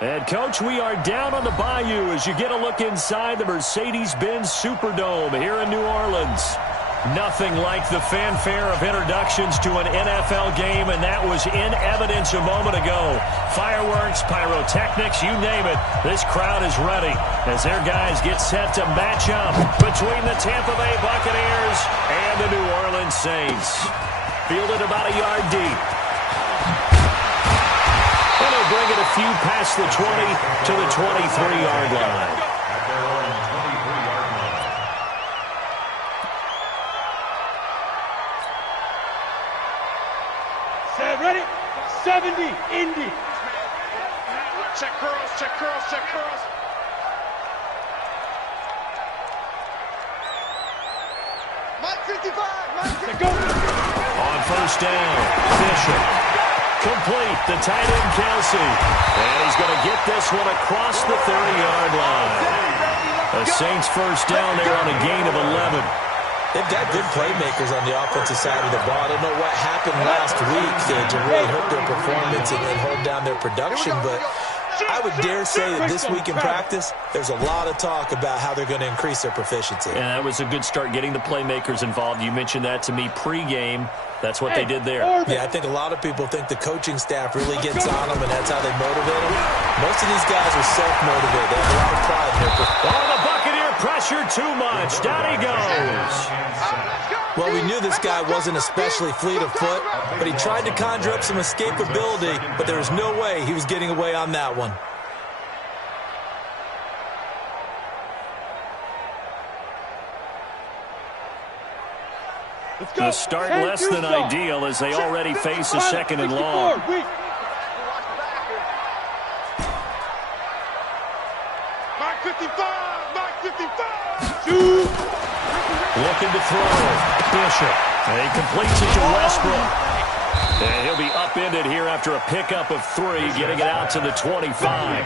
And, Coach, we are down on the Bayou as you get a look inside the Mercedes-Benz Superdome here in New Orleans. Nothing like the fanfare of introductions to an NFL game, and that was in evidence a moment ago. Fireworks, pyrotechnics, you name it. This crowd is ready as their guys get set to match up between the Tampa Bay Buccaneers and the New Orleans Saints. Fielded about a yard deep. And they'll bring it a few past the 20 to the 23-yard line. Ready? 70, Indy. Check curls, check curls, check curls. Mike 55, Mike 55. On first down, Bishop. Complete, the tight end, Kelsey. And he's going to get this one across the 30-yard line. The Saints first down there on a gain of 11. They've got good playmakers on the offensive side of the ball. I don't know what happened last week to really hurt their performance and hold down their production, but I would dare say that this week in practice, there's a lot of talk about how they're going to increase their proficiency. And that was a good start getting the playmakers involved. You mentioned that to me pregame. That's what they did there. Yeah, I think a lot of people think the coaching staff really gets on them, and that's how they motivate them. Most of these guys are self-motivated. They have a lot of pride in their performance. Oh, the Buccaneer pressure too much. Down he goes. Well, we knew this guy wasn't especially fleet of foot, but he tried to conjure up some escapability, but there was no way he was getting away on that one. The start less than ideal as they already face a second and long. Mike 55, Mike 55. Looking to throw. Bishop. And he completes it to Westbrook. And he'll be upended here after a pickup of 3, getting it out to the 25.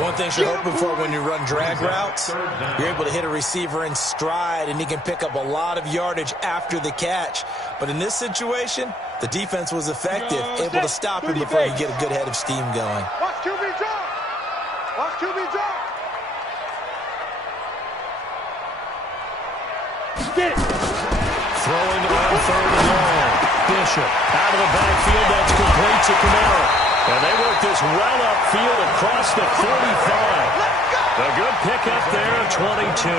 One thing you're hoping for when you run drag routes, you're able to hit a receiver in stride, and he can pick up a lot of yardage after the catch. But in this situation, the defense was effective, able to stop him before he get a good head of steam going. Watch QB drop. Watch QB drop. Get it. Throwing on third and long. Bishop out of the backfield. That's complete to Kamara. And they work this well upfield across the 45. A good pickup there, 22.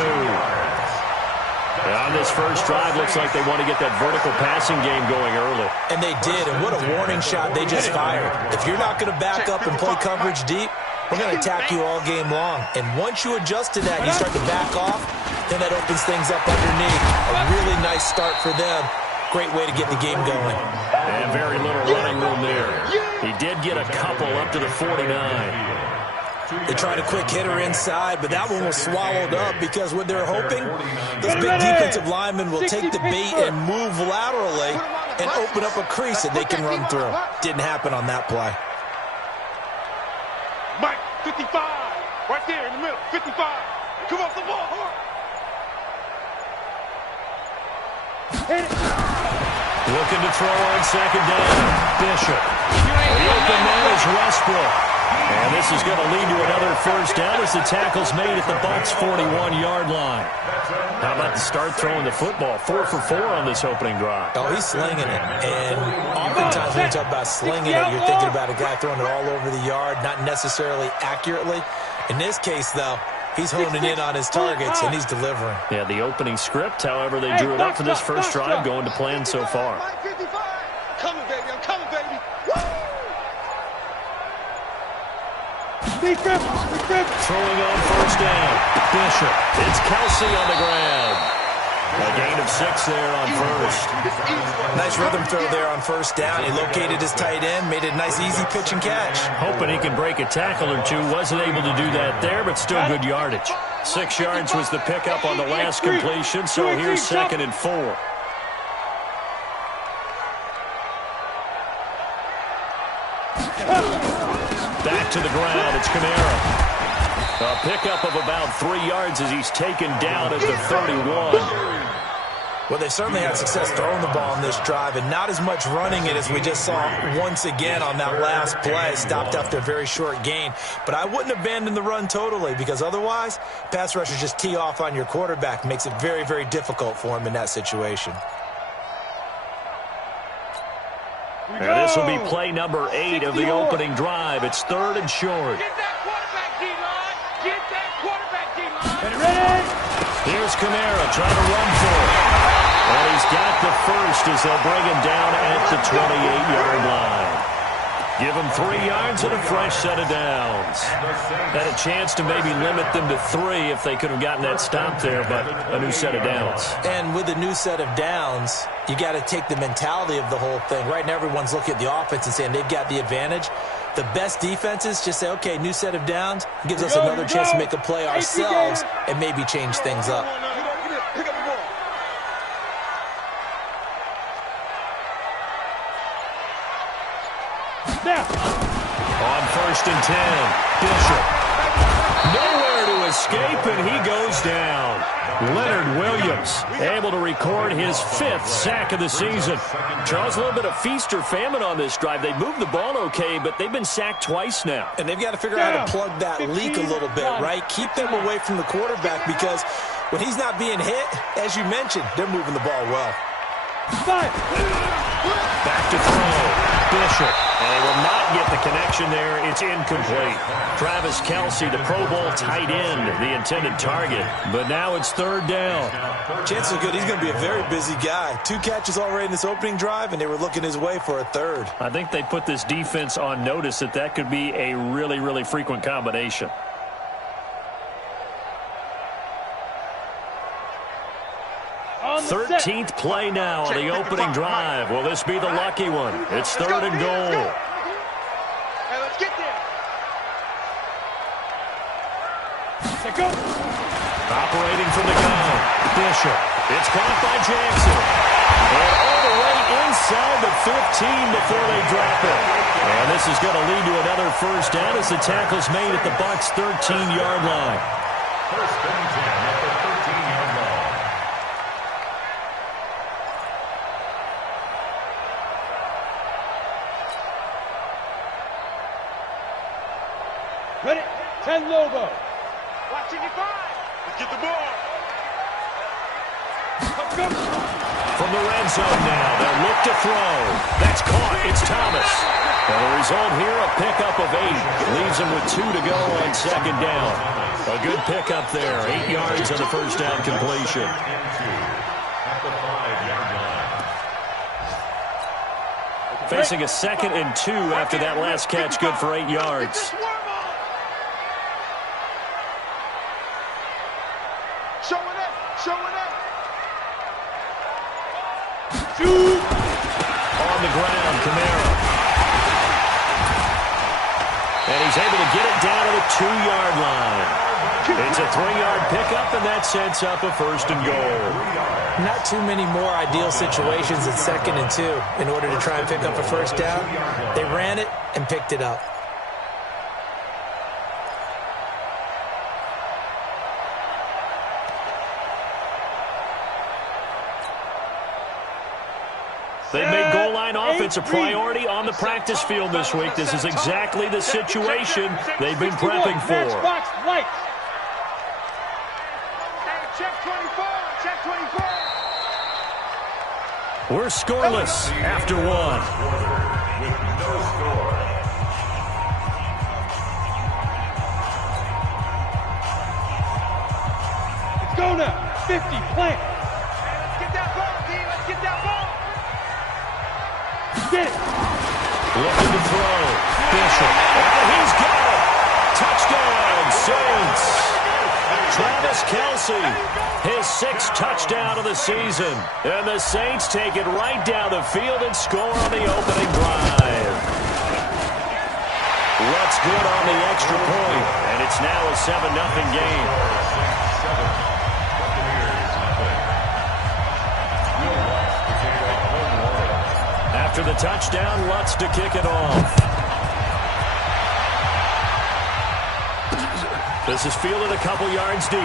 And on this first drive, looks like they want to get that vertical passing game going early. And they did, and what a warning shot they just fired. If you're not going to back up and play coverage deep, we're going to attack you all game long. And once you adjust to that, you start to back off, then that opens things up underneath. A really nice start for them. Great way to get the game going. And very little running room there. He did get a couple up to the 49. They tried a quick hitter inside, but that one was swallowed up because what they're hoping, those big defensive linemen will take the bait and move laterally and open up a crease that they can run through. Didn't happen on that play. Mike 55. Right there in the middle. 55. Come off the ball. Looking to throw on second down. Bishop. The open man is Westbrook. And this is going to lead to another first down as the tackle's made at the Bucs' 41-yard line. How about to start throwing the football? 4 for 4 on this opening drive. Oh, he's slinging it. And oftentimes when you talk about slinging it, you're thinking about a guy throwing it all over the yard, not necessarily accurately. In this case, though, he's honing in on his targets, and he's delivering. Yeah, the opening script, however, they drew it up for this first drive, going to plan so far. Mike 55. Coming, baby. I'm coming, baby. Throwing on first down. Bishop. It's Kelsey on the ground. A gain of 6 there on first. Nice rhythm throw there on first down. He located his tight end, made it a nice easy pitch and catch. Hoping he can break a tackle or two. Wasn't able to do that there, but still good yardage. 6 yards was the pickup on the last completion, so here's 2nd and 4. Back to the ground, it's Kamara. A pickup of about 3 yards as he's taken down at the 31. Well, they certainly had success throwing the ball on this drive and not as much running it as we just saw once again on that last play. Stopped after a very short gain. But I wouldn't abandon the run totally because otherwise, pass rushers just tee off on your quarterback. Makes it very, very difficult for him in that situation. And this will be play number 8 of the opening drive. It's 3rd and short. Get that quarterback, D-line. Get that quarterback, D-line. Ready? Here's Kamara trying to run for it. And he's got the first as they'll bring him down at the 28-yard line. Give him 3 yards and a fresh set of downs. Had a chance to maybe limit them to 3 if they could have gotten that stop there, but a new set of downs. And with a new set of downs, you got to take the mentality of the whole thing. Right now, everyone's looking at the offense and saying they've got the advantage. The best defenses just say, okay, new set of downs, gives us another chance to make a play ourselves and maybe change things up. On 1st and 10, Bishop. Nowhere to escape, and he goes down. Leonard Williams able to record his 5th sack of the season. Charles, a little bit of feast or famine on this drive. They moved the ball okay, but they've been sacked twice now. And they've got to figure out how to plug that leak a little bit, right? Keep them away from the quarterback because when he's not being hit, as you mentioned, they're moving the ball well. Back to throw. Bishop. And he will not get the connection there. It's incomplete. Travis Kelce, the Pro Bowl tight end, the intended target. But now it's 3rd down. Chances are good he's going to be a very busy guy. 2 catches already in this opening drive, and they were looking his way for a 3rd. I think they put this defense on notice that could be a really, really frequent combination. Thirteenth play now on the opening drive. Will this be the lucky one? It's 3rd and goal. Hey, let's get there. Operating from the gun. Bishop. It's caught by Jackson. And all the way inside the 15 before they drop it. And this is going to lead to another 1st down as the tackle's made at the Bucs' 13-yard line. 1st and 10 at the 13-yard line. Ready? 10 Lobo. Watching you five. Let's get the ball. From the red zone now, they'll look to throw. That's caught. It's Thomas. And the result here, a pickup of 8. Leaves him with 2 to go on 2nd down. A good pickup there. 8 yards on the 1st down completion. At the 5-yard line. Facing a 2nd and 2 after that last catch, good for 8 yards. On the ground, Kamara. And he's able to get it down to the 2-yard line. It's a 3-yard pickup, and that sets up a 1st and goal. Not too many more ideal situations at 2nd and 2 in order to try and pick up a 1st down. They ran it and picked it up. They made goal line offense a priority on the practice field this week. This is exactly the situation they've been prepping for. Check 24. Check 24. We're scoreless after 1. With no score. Let's go now. 50, plant. Let's get that ball, D. Let's get that ball. Get it. Looking to throw. Bishop. Oh, he's got it. Touchdown, Saints. Travis Kelce, his 6th touchdown of the season. And the Saints take it right down the field and score on the opening drive. What's good on the extra point, and it's now a 7-0 game. After the touchdown, Lutz to kick it off. This is fielded a couple yards deep.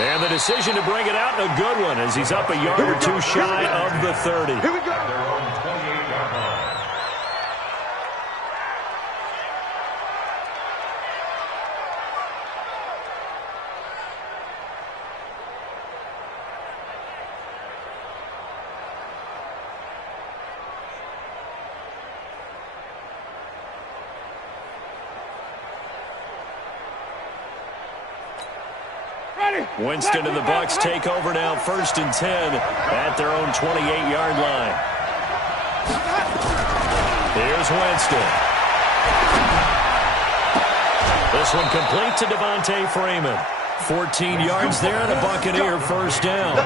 And the decision to bring it out, a good one, as he's up a yard or two shy of the 30. Here we go. At their own 28-yard line. Winston and the Bucs take over now, 1st and 10 at their own 28-yard line. Here's Winston. This one complete to Devontae Freeman. 14 yards there and a Buccaneer first down.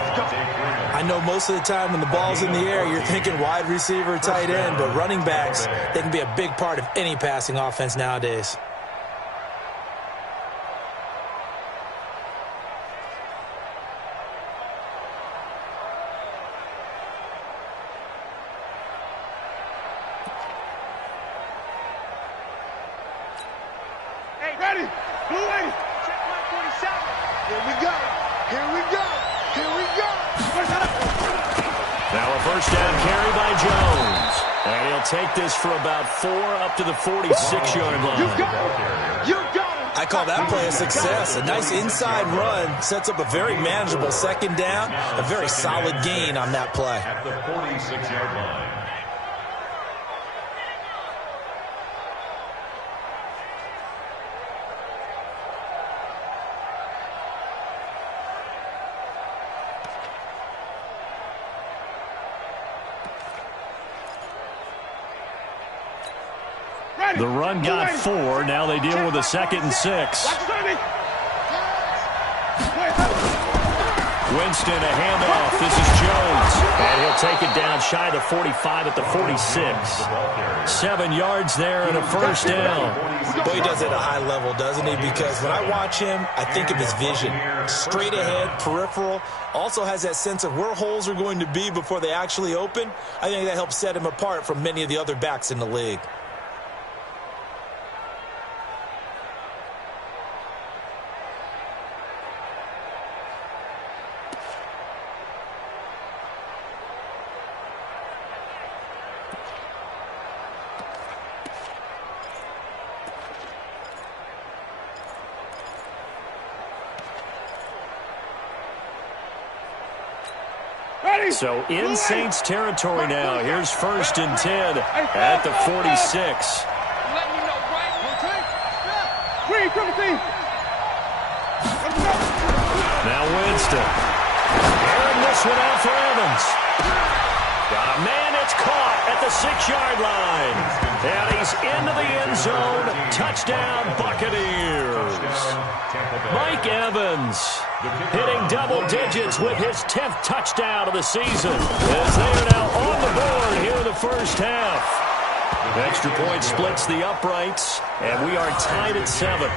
I know most of the time when the ball's in the air, you're thinking wide receiver, tight end, but running backs, they can be a big part of any passing offense nowadays. Ready? Blue 80. Check my 27. Here we go. Here we go. Here we go. Now a first down carry by Jones. And he'll take this for about 4 up to the 46-yard line. You got it. You got it. I call that play a success. A nice inside run sets up a very manageable second down, a very solid gain on that play. At the 46-yard line. The run got 4. Now they deal with a 2nd and 6. Winston, a handoff. This is Jones. And he'll take it down shy of the 45 at the 46. 7 yards there and a first down. Boy, he does it at a high level, doesn't he? Because when I watch him, I think of his vision. Straight ahead, peripheral. Also has that sense of where holes are going to be before they actually open. I think that helps set him apart from many of the other backs in the league. So in Saints territory now. Here's 1st and 10 at the 46. Let me know Now Winston. And this one out for Evans. Got a man, it's caught at the 6-yard line. And he's into the end zone. Touchdown, Buccaneers. Mike Evans hitting double digits with his 10th touchdown of the season, as they are now on the board here in the first half. Extra point splits the uprights, and we are tied at 7.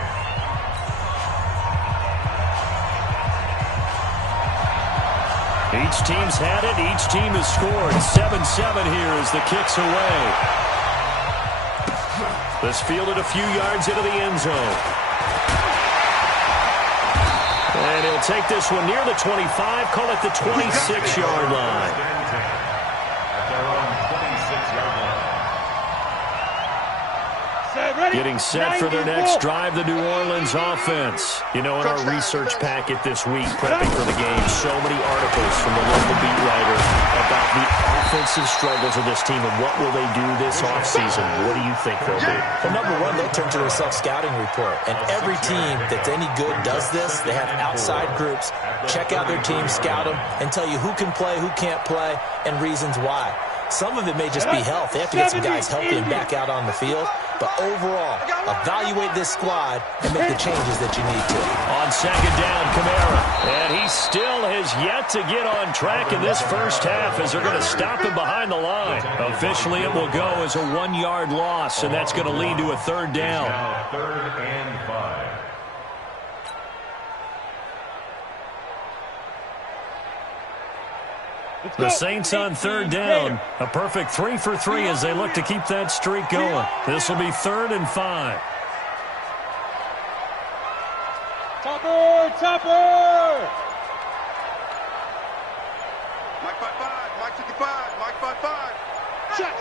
Each team's had it. Each team has scored. 7-7 here as the kick's away. This fielded a few yards into the end zone. And he'll take this one near the 25, call it the 26-yard line. At their own 26-yard line. Getting set for their next drive, the New Orleans offense. You know, in our research packet this week, prepping for the game, so many articles from the local beat writer about the offensive struggles of this team and what will they do this offseason. What do you think they'll do? Well, number one, they'll turn to their self-scouting report. And every team that's any good does this. They have outside groups, check out their team, scout them, and tell you who can play, who can't play, and reasons why. Some of it may just be health. They have to get some guys healthy and back out on the field. But overall, evaluate this squad and make the changes that you need to. On 2nd down, Kamara. And he still has yet to get on track in this first half as they're going to stop him behind the line. Officially, it will go as a 1-yard loss, and that's going to lead to a 3rd down. Now 3rd and 5. The Saints on 3rd down. A perfect 3 for 3 as they look to keep that streak going. This will be 3rd and 5. Topper! Check.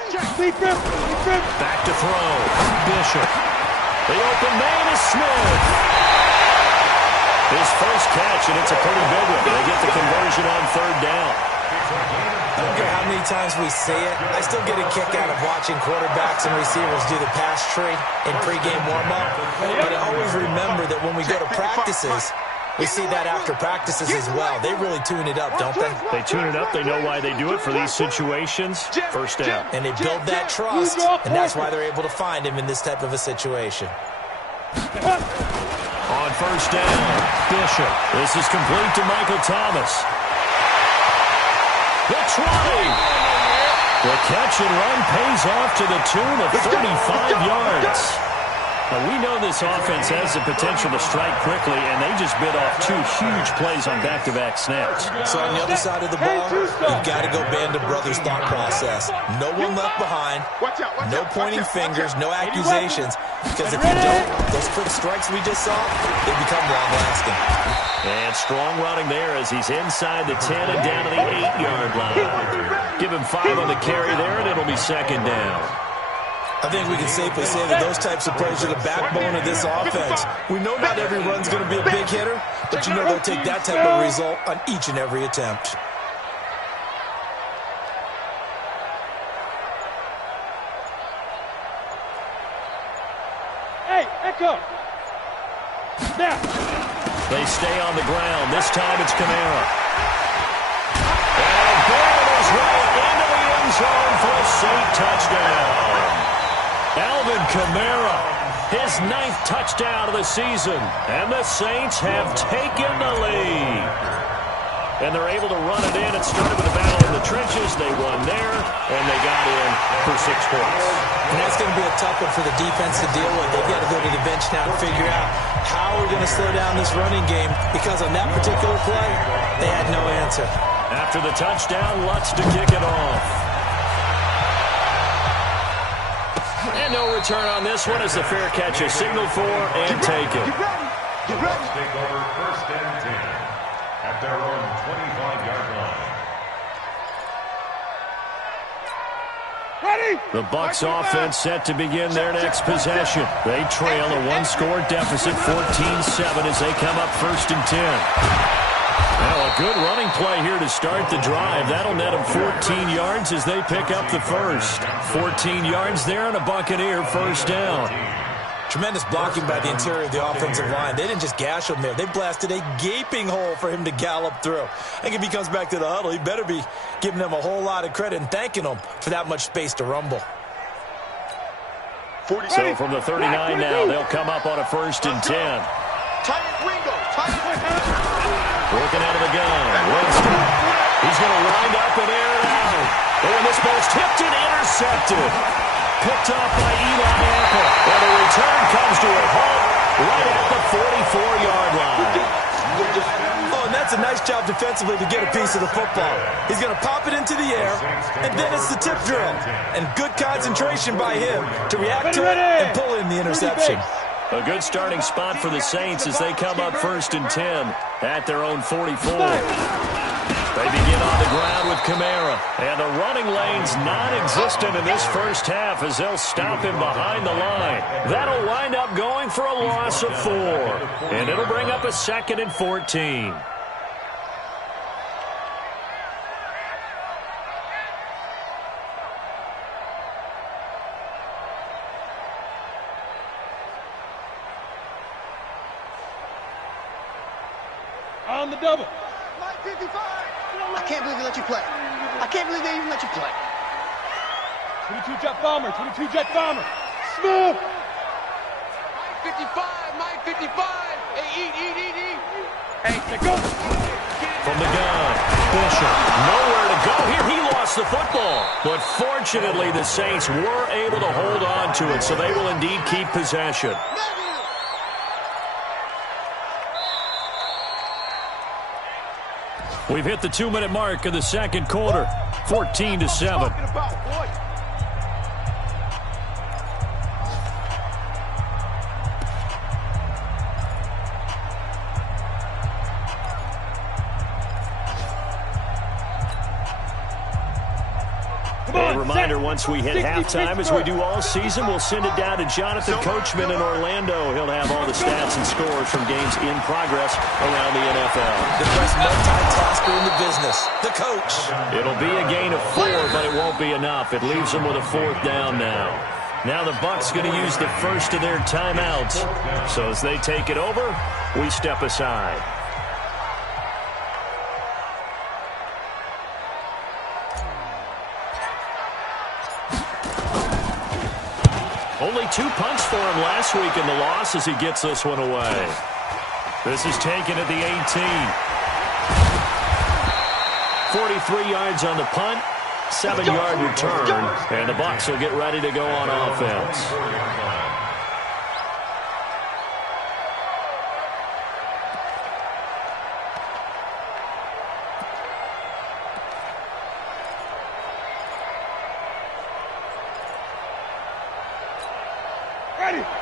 Back to throw. Bishop. The open man is Smith. His first catch, and it's a pretty big one. They get the conversion on third down. I don't care how many times we see it. I still get a kick out of watching quarterbacks and receivers do the pass tree in pregame warm-up. But I always remember that when we go to practices, we see that after practices as well. They really tune it up, don't they? They tune it up. They know why they do it for these situations. First down. And they build that trust, and that's why they're able to find him in this type of a situation. On first down, Bishop. This is complete to Michael Thomas. The 20. The catch and run pays off to the tune of 35 yards. Now, we know this offense has the potential to strike quickly, and they just bit off 2 huge plays on back-to-back snaps. So on the other side of the ball, you've got to go band of brothers thought process. No one left behind, no pointing fingers, no accusations, because if you don't, those quick strikes we just saw, they become long-lasting. And strong running there as he's inside the 10 and down to the 8-yard line. Give him 5 on the carry there, and it'll be second down. I think we can safely say that those types of plays are the backbone of this offense. We know not every run's going to be a big hitter, but you know they'll take that type of result on each and every attempt. Hey, Echo! Now! They stay on the ground. This time it's Kamara. And Barrett is right into the end zone for a Saint touchdown. Alvin Kamara, his 9th touchdown of the season. And the Saints have taken the lead. And they're able to run it in. It started with a battle in the trenches. They won there, and they got in for 6 points. And that's going to be a tough one for the defense to deal with. They've got to go to the bench now to figure out how we're going to slow down this running game, because on that particular play, they had no answer. After the touchdown, Lutz to kick it off. And no return on this one as the fair catch is signaled for and taken. Get ready. Take over first and 10 at their own 25-yard line. Ready? The Bucs offense set to begin their next possession. They trail a 1-score deficit, 14-7, as they come up first and 10. Well, a good running play here to start the drive. That'll net them 14 yards as they pick up the first. 14 yards there and a Buccaneer first down. Tremendous blocking by the interior of the offensive line. They didn't just gash him there. They blasted a gaping hole for him to gallop through. I think if he comes back to the huddle, he better be giving them a whole lot of credit and thanking them for that much space to rumble. So from the 39 now, they'll come up on a first and 10. Working out of the gun. Winston. He's going to wind up and air it out. Oh, and this ball's tipped and intercepted. Picked off by Eli Apple. And the return comes to a halt right at the 44-yard line. Oh, and that's a nice job defensively to get a piece of the football. He's going to pop it into the air, and then it's the tip drill. And good concentration by him to react to it and pull in the interception. A good starting spot for the Saints as they come up first and 10 at their own 44. They begin on the ground with Kamara. And the running lane's non-existent in this first half as they'll stop him behind the line. That'll wind up going for a loss of 4. And it'll bring up a 2nd and 14. On the double. 55. I can't believe they let you play. I can't believe they even let you play. 22 jet bomber. 22 jet bomber. Smooth. 55. Mike 55. Hey, eat. Hey, go. From the gun, Bishop. Nowhere to go here. He lost the football. But fortunately, the Saints were able to hold on to it, so they will indeed keep possession. We've hit the 2-minute mark of the second quarter. 14-7. reminder, once we hit halftime, as we do all season, we'll send it down to Jonathan Coachman in Orlando. He'll have all the stats and scores from games in progress around the NFL. The best multitasker in the business, the coach. It'll be a gain of 4, but it won't be enough. It leaves them with a 4th down now. Now the Bucs going to use the first of their timeouts. So as they take it over, we step aside. Only 2 punts for him last week in the loss as he gets this one away. This is taken at the 18. 43 yards on the punt, 7-yard return, and the Bucs will get ready to go on offense.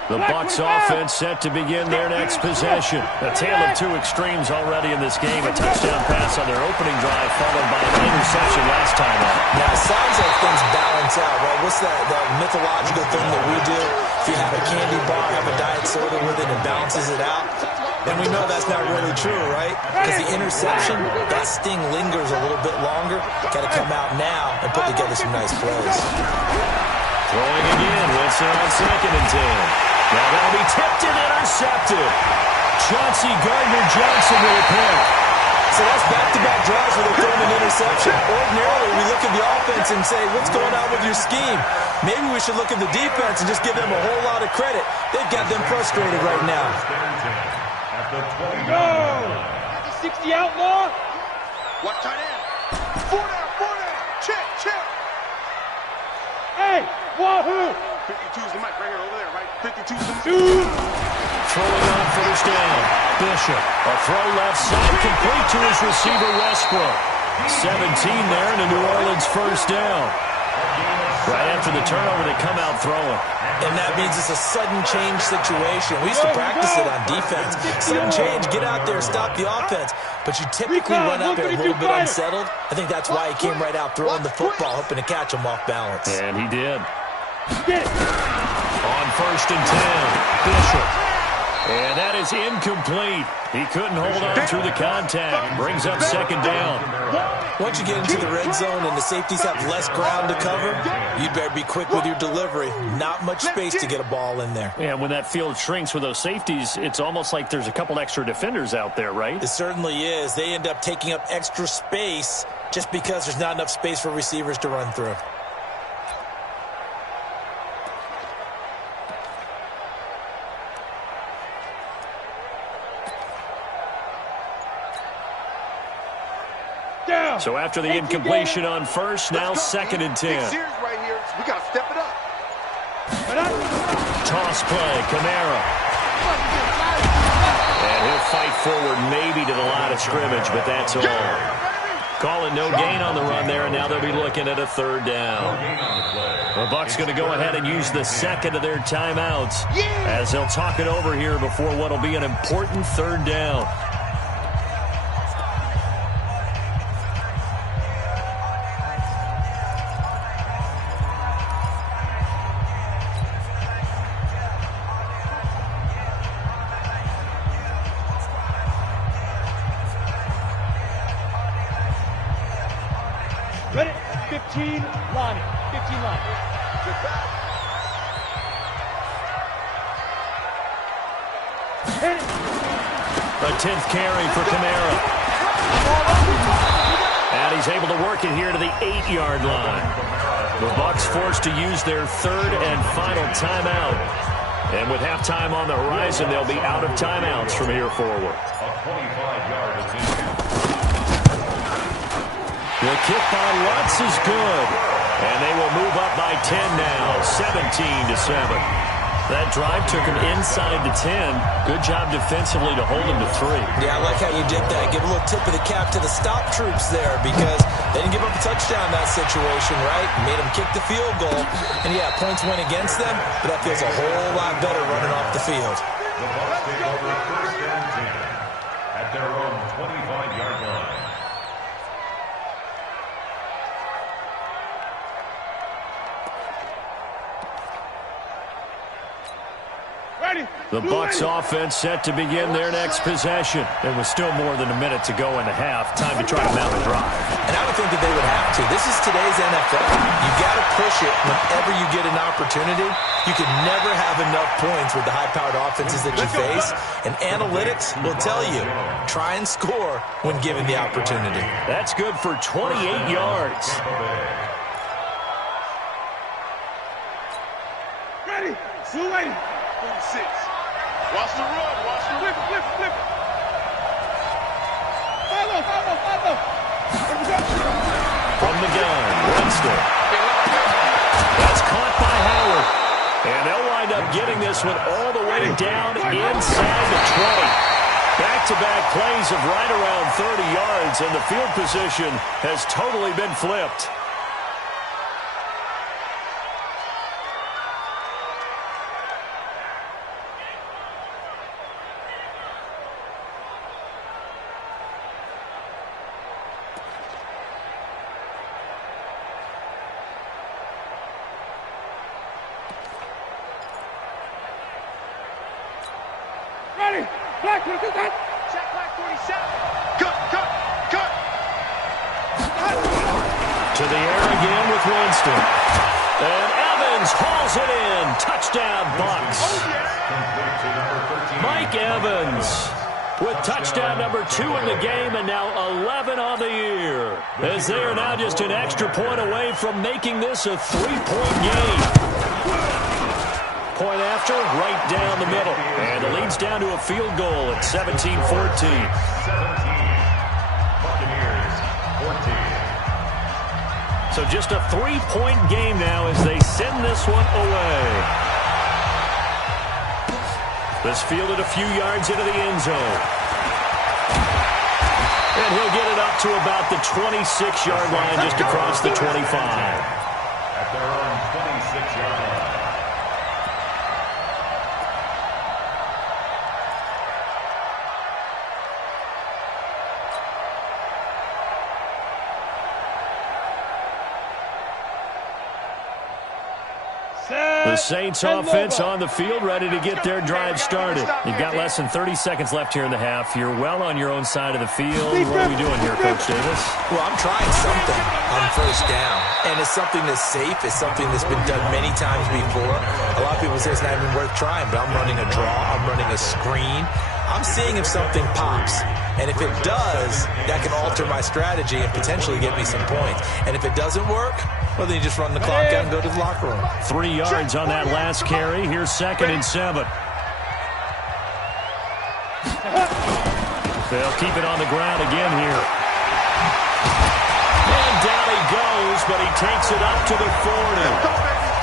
The Bucs offense set to begin their next possession. A tale of 2 extremes already in this game. A touchdown pass on their opening drive, followed by an interception last time out. Now, it sounds like things balance out, right? What's that mythological thing that we do? If you have a candy bar, have a diet soda with it, and balances it out. And we know that's not really true, right? Because the interception, that sting lingers a little bit longer. Got to come out now and put together some nice plays. Throwing again, Winston on 2nd and 10. Now that'll be tipped and intercepted. Chauncey Gardner-Johnson with a pick. So that's back-to-back drives where they're throwing an interception. Ordinarily, we look at the offense and say, what's going on with your scheme? Maybe we should look at the defense and just give them a whole lot of credit. They've got them frustrated right now. Go! 60 outlaw. Watch tight end. 4 down. Check. Hey, wahoo! 52's the mic right here, over there, right? 52's the mic. Throwing on first down. Bishop. A throw left side, complete to his receiver, Westbrook. 17 there, and a New Orleans first down. Right after the turnover, they come out throwing. And that means it's a sudden change situation. We used to practice it on defense. Sudden change, get out there, stop the offense. But you typically run out there a little bit unsettled. I think that's why he came right out throwing the football, hoping to catch him off balance. And he did. On first and 10, Bishop. And that is incomplete. He couldn't hold on through the contact. Brings up 2nd down. Once you get into the red zone and the safeties have less ground to cover, you'd better be quick with your delivery. Not much space to get a ball in there. Yeah, when that field shrinks with those safeties, it's almost like there's a couple extra defenders out there, right? It certainly is. They end up taking up extra space just because there's not enough space for receivers to run through. So after the incompletion on first, now 2nd and 10. Big series right here. We got to step it up. Toss play, Kamara. And he'll fight forward maybe to the line of scrimmage, but that's all. Call it no gain on the run there, and now they'll be looking at a 3rd down. The Bucs going to go ahead and use the 2nd of their timeouts as they'll talk it over here before what will be an important 3rd down. Ready? 15 line. 15 line. Hit it. A 10th carry for Kamara. And he's able to work it here to the 8-yard line. The Bucs forced to use their 3rd and final timeout. And with halftime on the horizon, they'll be out of timeouts from here forward. A 25-yard attempt. The kick by Lutz is good. And they will move up by 10 now, 17-7. That drive took him inside the 10. Good job defensively to hold him to 3. Yeah, I like how you did that. Give a little tip of the cap to the stop troops there because they didn't give up a touchdown in that situation, right? Made them kick the field goal. And, yeah, points went against them, but that feels a whole lot better running off the field. The Bucs take over 1st and 10 at their own 25-yard line. The Bucs offense set to begin their next possession. There was still more than a minute to go in the half. Time to try to mount a drive. And I would think that they would have to. This is today's NFL. You got to push it whenever you get an opportunity. You can never have enough points with the high-powered offenses that you face. And analytics will tell you, try and score when given the opportunity. That's good for 28 yards. Ready. Blue lady. 46. Watch the run. Watch the run. Flip. Follow. From the gun, Winston. That's caught by Howard. And they'll wind up getting this one all the way down inside the 20. Back-to-back plays of right around 30 yards, and the field position has totally been flipped. Ready. Black, cut. Check black 47. Cut. To the air again with Winston. And Evans hauls it in. Touchdown, Bucs. Mike Evans with touchdown number 2 in the game, and now 11 on the year. As they are now just an extra point away from making this a 3-point game. Point after, right down the middle. And the lead's down to a field goal at 17-14. 17. Buccaneers, 14. So just a 3-point game now as they send this one away. This fielded a few yards into the end zone. And he'll get it up to about the 26-yard line, just across the 25. At their own 26-yard line. The Saints offense on the field, ready to get their drive started. You've got less than 30 seconds left here in the half. You're well on your own side of the field. What are we doing here, Coach Davis? Well, I'm trying something on first down. And it's something that's safe. It's something that's been done many times before. A lot of people say it's not even worth trying, but I'm running a draw. I'm running a screen. I'm seeing if something pops. And if it does, that can alter my strategy and potentially get me some points. And if it doesn't work, well, then you just run the clock out and go to the locker room. 3 yards on that last carry. Here's 2nd and 7. They'll keep it on the ground again here. And down he goes, but he takes it up to the 40.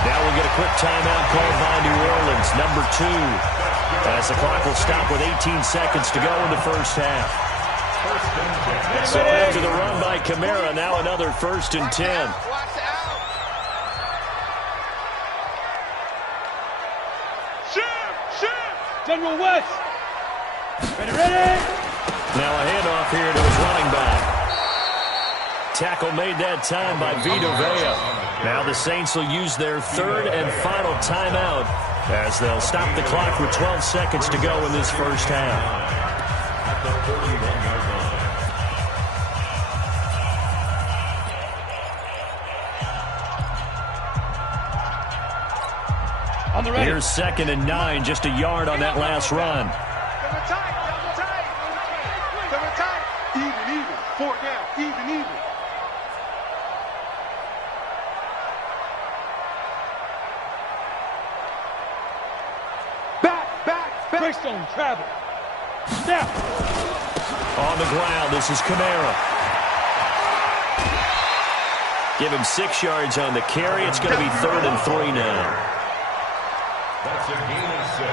Now we'll get a quick timeout called by New Orleans, number 2. As the clock will stop with 18 seconds to go in the first half. So after the run by Kamara, now another 1st and 10. General West. Ready. Now a handoff here to his running back. Tackle made that time by Vita Vea. Now the Saints will use their 3rd and final timeout as they'll stop the clock with 12 seconds to go in this first half. At the 41-yard line. On the ready. Here's 2nd and 9, just a yard on that last run. Double tight. Even. 4 down. Even. Back. Greystone travel. Snap. On the ground, this is Kamara. Give him 6 yards on the carry. It's going to be 3rd and 3 now. That's a gain of 6.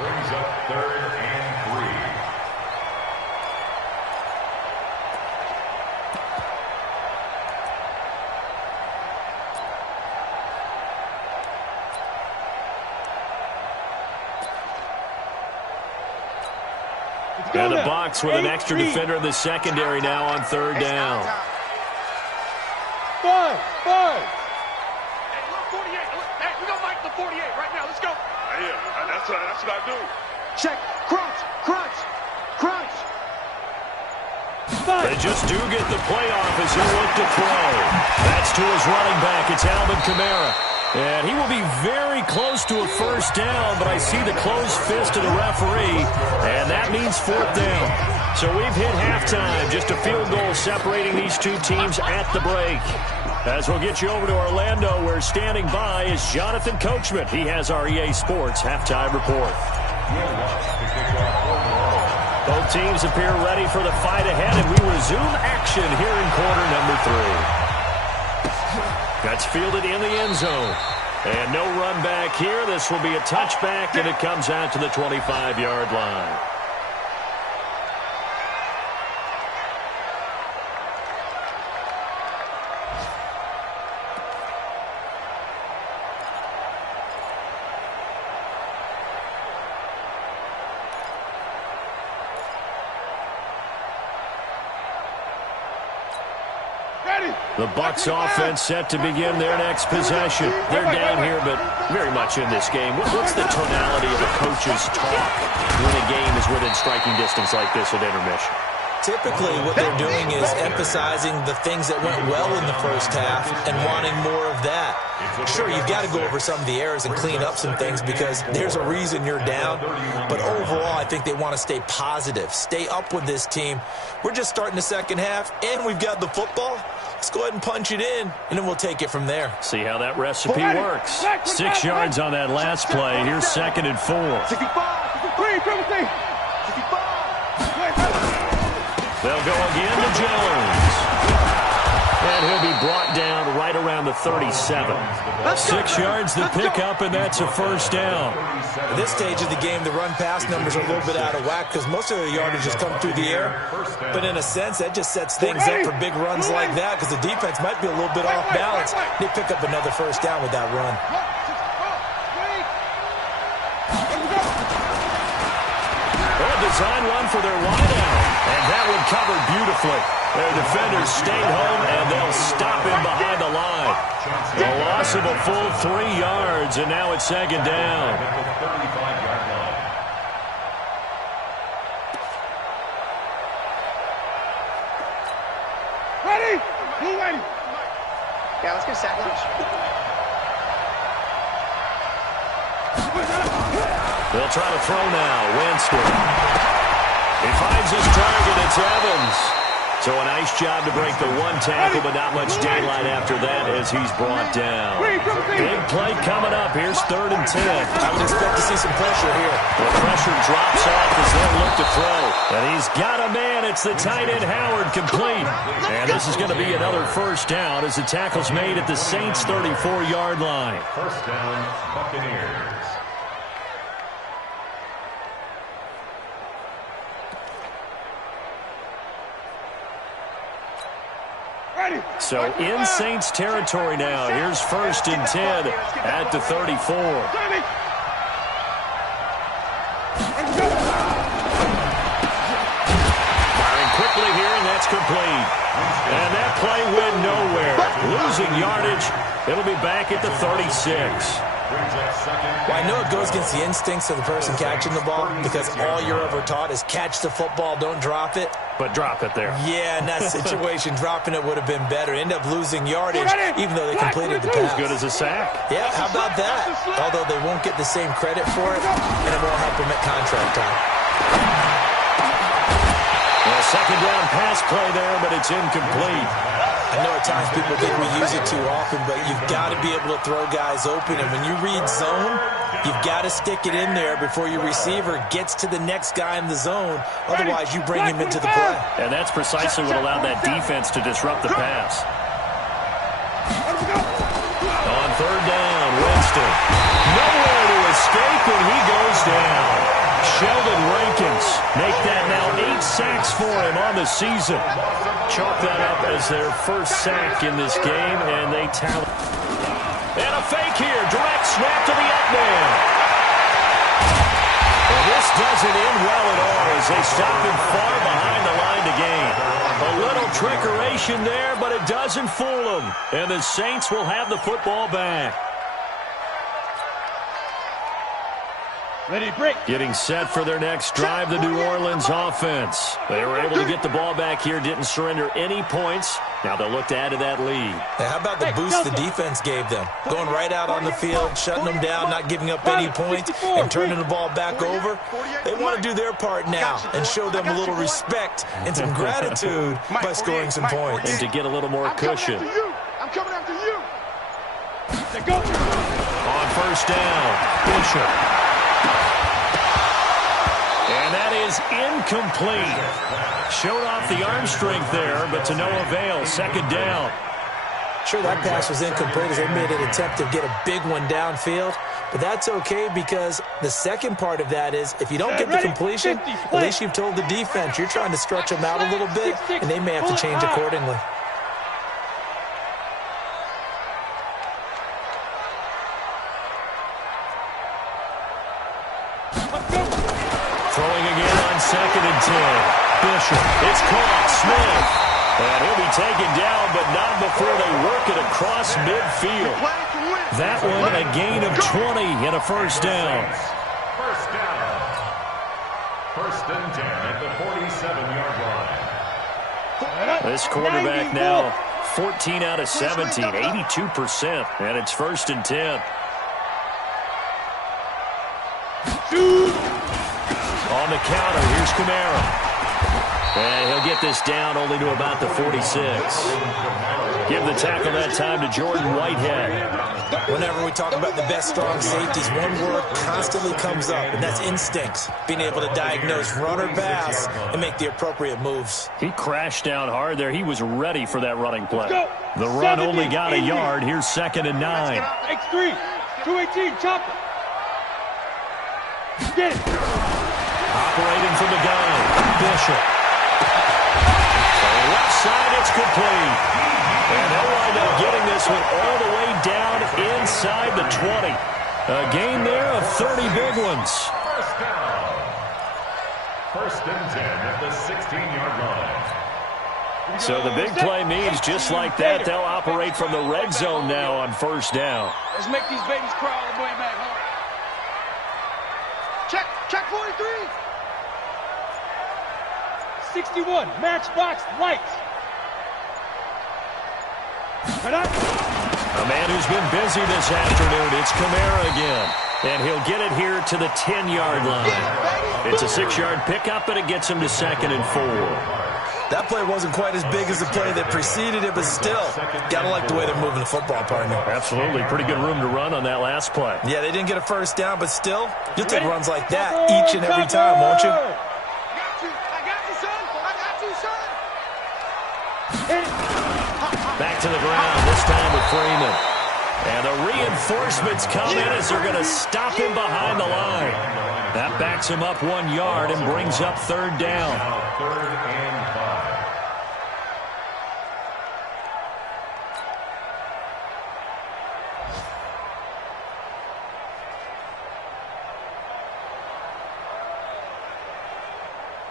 Brings up 3rd and 3. And the Bucs with an extra defender in the secondary now on 3rd down. 5. Hey, look, 48. Hey, we don't like the 48 right now. Let's go. Yeah, that's That's what I do. Check. Crunch. Crunch. Crunch. They just do get the playoff as he'll look to throw. That's to his running back. It's Alvin Kamara. And he will be very close to a first down, but I see the closed fist of the referee, and that means fourth down. So we've hit halftime. Just a field goal separating these two teams at the break. As we'll get you over to Orlando, where standing by is Jonathan Coachman. He has our EA Sports halftime report. Both teams appear ready for the fight ahead, and we resume action here in quarter number 3. That's fielded in the end zone. And no run back here. This will be a touchback, and it comes out to the 25-yard line. The Bucs offense set to begin their next possession. They're down here, but very much in this game. What's the tonality of a coach's talk when a game is within striking distance like this at intermission? Typically, what they're doing is emphasizing the things that went well in the first half and wanting more of that. Sure, you've got to go over some of the errors and clean up some things because there's a reason you're down. But overall, I think they want to stay positive, stay up with this team. We're just starting the second half, and we've got the football. Let's go ahead and punch it in, and then we'll take it from there. See how that recipe works. 6 yards on that last play. Here's 2nd and 4. 65. They'll go again to Jones. And he'll be brought down right around the 37. 6 yards to pick up, and that's a first down. At this stage of the game, the run-pass numbers are a little bit out of whack because most of the yardage has come through the air. But in a sense, that just sets things up for big runs like that because the defense might be a little bit off balance. They pick up another first down with that run. Design run for their wideout, and that one covered beautifully. Their defenders stayed home, and they'll stop him behind the line. A loss of a full 3 yards, and now it's 2nd down. Ready? Who ready? Yeah, let's get sack lunch. They'll try to throw now. Winston. He finds his target. It's Evans. So a nice job to break the one tackle, but not much daylight after that as he's brought down. Big play coming up. Here's 3rd and 10. I would expect to see some pressure here. The pressure drops off as they'll look to throw. And he's got a man. It's the tight end, Howard, complete. And this is going to be another first down as the tackle's made at the Saints' 34-yard line. First down, Buccaneers. So in Saints territory now. Here's 1st and 10 at the 34. Firing quickly here, and that's complete. And that play went nowhere. Losing yardage. It'll be back at the 36. Well, I know it goes against the instincts of the person catching the ball because all you're ever taught is catch the football, don't drop it. But drop it there. Yeah, in that situation, dropping it would have been better. End up losing yardage, even though they completed the pass. As good as a sack. Yeah, how about that? Although they won't get the same credit for it, and it won't help them at contract time. Well, 2nd down pass play there, but it's incomplete. I know at times people think we use it too often, but you've got to be able to throw guys open. And when you read zone, you've got to stick it in there before your receiver gets to the next guy in the zone. Otherwise, you bring him into the play. And that's precisely what allowed that defense to disrupt the pass. On 3rd down, Winston. Nowhere to escape, and he goes down. Sheldon Rankins make that now 8 sacks for him on the season. Chalk that up as their first sack in this game, and they tally. And a fake here, direct snap to the up man. And this doesn't end well at all as they stop him far behind the line to gain. A little trickeration there, but it doesn't fool them. And the Saints will have the football back. Ready, break. Getting set for their next drive, the New Orleans offense. They were able to get the ball back here, didn't surrender any points. Now they'll look to add to that lead. Now, how about the boost the defense gave them? Going right out on the field, shutting them down, not giving up any points, and turning the ball back over. They want to do their part now and show them a little respect and some gratitude by scoring some points. And to get a little more cushion. I'm coming after you. They go. On first down, Bishop. And that is incomplete. Showed off the arm strength there, but to no avail. Second down. Sure, that pass was incomplete as they made an attempt to get a big one downfield. But that's okay because the second part of that is if you don't get the completion, at least you've told the defense you're trying to stretch them out a little bit, and they may have to change accordingly. Throwing again on 2nd and 10. Bishop, it's caught. Smith. And he'll be taken down, but not before they work it across midfield. That one, a gain of 20 and a first down. First down. First and 10 at the 47-yard line. This quarterback now 14 out of 17, 82%. And it's first and 10. On the counter, here's Kamara. And he'll get this down only to about the 46. Give the tackle that time to Jordan Whitehead. Whenever we talk about the best strong safeties, one word constantly comes up, and that's instincts. Being able to diagnose run or pass and make the appropriate moves. He crashed down hard there. He was ready for that running play. The run only got a yard. Here's 2nd and 9. X3, 218, chop it. Get it. Operating from the gun, Bishop. Left side, it's complete. And they'll wind up getting this one all the way down inside the 20. A gain there of 30 big ones. First down. First and 10 at the 16-yard line. So the big play means just like that, they'll operate from the red zone now on first down. Let's make these babies crawl all the way back home. Check 43. 61, matchbox lights. A man who's been busy this afternoon, it's Kamara again. And he'll get it here to the 10-yard line. It's a 6-yard pickup, and it gets him to 2nd and 4. That play wasn't quite as big as the play that preceded it, but still, gotta like the way they're moving the football, partner. Absolutely. Pretty good room to run on that last play. Yeah, they didn't get a first down, but still, you'll take runs like that each and every time, won't you? Back to the ground, this time with Freeman. And the reinforcements come in as they're going to stop him behind the line. That backs him up 1 yard and brings up 3rd down. Now 3rd and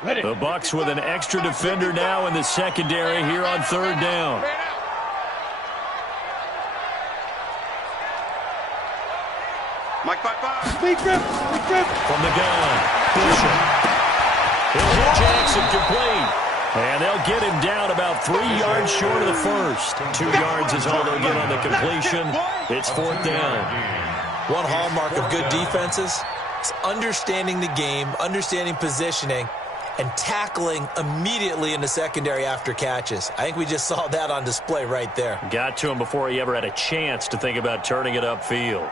5. The Bucs with an extra defender now in the secondary here on 3rd down. Mike 5-5. Big grip. From the gun, Bishop. He'll hit Jackson complete. And they'll get him down about 3 yards short of the first. 2 yards is all they'll get on the completion. It's 4th down. One hallmark of good defenses is understanding the game, understanding positioning, and tackling immediately in the secondary after catches. I think we just saw that on display right there. Got to him before he ever had a chance to think about turning it upfield.